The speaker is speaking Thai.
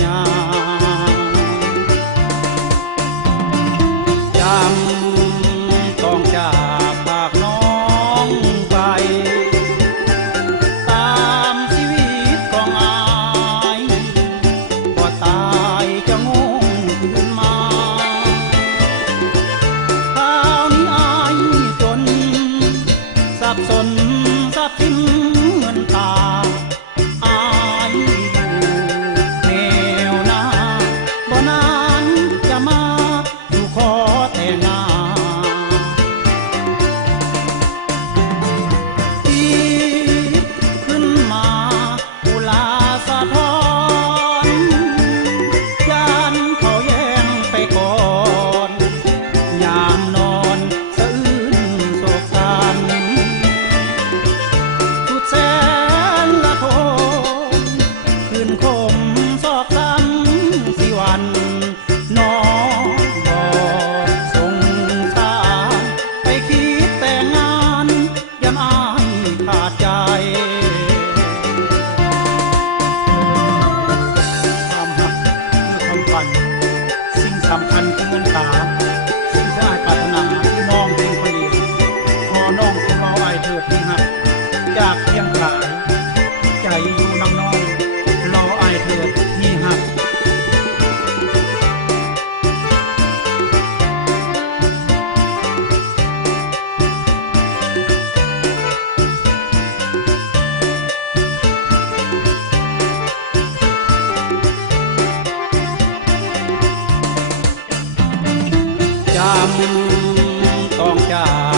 ญาจำต้องจากภาคน้องไปตามชีวิตของอายก็ตายจะงงขึ้นมาคราวนี้อายจนสับสนสับทิ้งเงินตาอายอยู่แนวหน้าบ่นานจะมาสู่ขอแต่งงานคิดขึ้นมาอุลาสะท้อนยานเขาแย่งไปก่อนยามนอนสะอื้นโศกสันสุดแสนละทนคืนคมซอกซ้ำสิวันน้องบอกสงสารไปคิดแต่งงานยามอายขาดใจความหักคือความฝันสิ่งสำคัญคือเงินตาสิ่งที่อายปรารถนาคือน้องเพียงคนเดียวพอน้องคือเบาอายเถิดที่หักจากเพียงกลายใจอยู่นำน้องรออายเถิดที่หักจำต้องจาก